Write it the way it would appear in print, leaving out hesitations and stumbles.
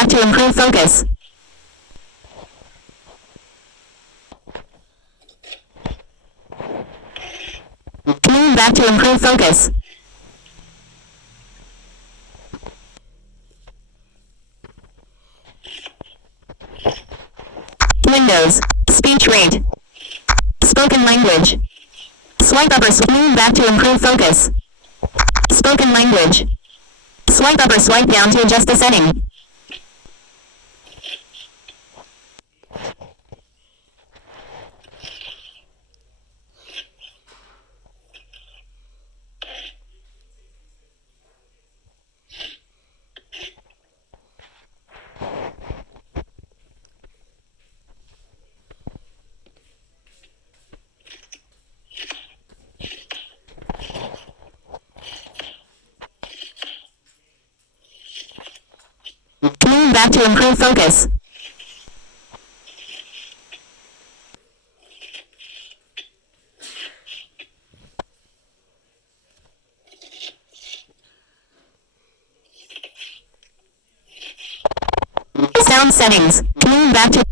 back to improve focus. Command back to improve focus. Windows. Speech rate. Spoken language. Swipe up or command back to improve focus. Spoken language. Swipe up or swipe down to adjust the setting. Command back to improve focus. Sound settings. Command back to